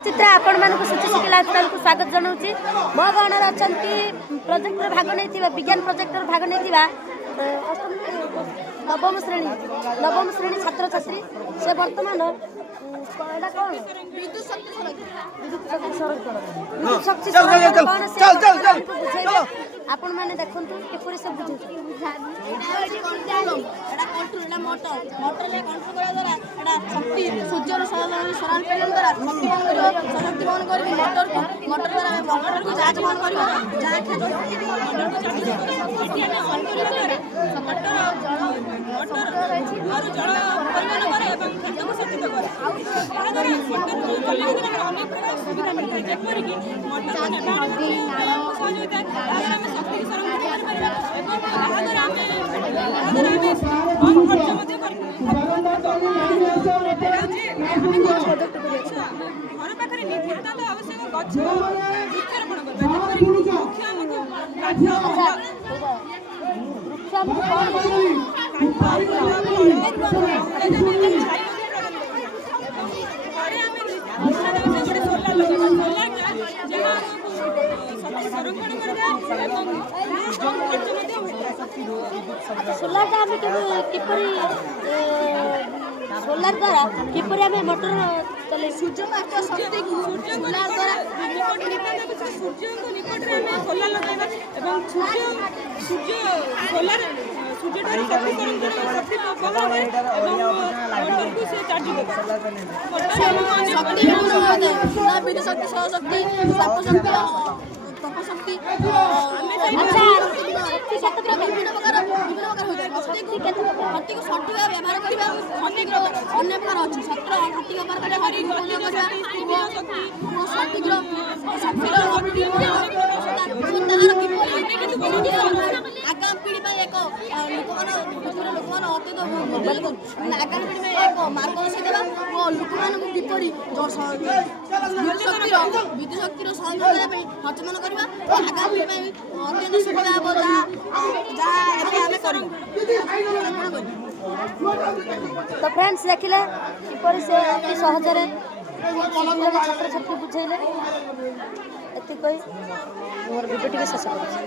चित्रा आपण मानक सूची शिक्षा लाइफस्टाइल को स्वागत जनाऊँगी मो गणर अच्छा प्रोजेक्ट भाग नहीं विज्ञान प्रोजेक्ट भाग नहीं नवम श्रेणी छात्र छात्री से बर्तमान विद्युत शक्ति आपण मैंने देखु किपर से सूर्य शक्ति बहन कर मोटर द्वारा चार्ज बहन घर पाखे नितांत आवश्यक गछ वृक्षारोपण सोलार सोलार द्वारा किपर आम मोटर चले सूर्य शक्ति सोलार द्वारा सूर्य को निकट में सोलार लगाइबा एवं सूर्य सोलार सूर्य शक्ति प्रभाव एवं मोटर को से चार्ज शक्ति विद्युत शक्ति सौर शक्ति साप शक्ति तप शक्ति क्षेत्र विभिन्न प्रकार शक्ति को सठिक व्यवहार करने अन्य प्रकार अच्छी क्षेत्र सठिक आगामी पीढ़ी एक लोक अत्यंत आगामी पीढ़ी में एक मार्गदर्शन देवा और लोक किपरि विद्युत शक्तिर सहयोग सचेतन करवा आगामी पीढ़ी अत्यंत सुविधा तो फ्रेंड्स देखिले किपरि से अति सहजरे छात्र छात्री बुझेले एति कोई मोर वीडियो टिके शेष कर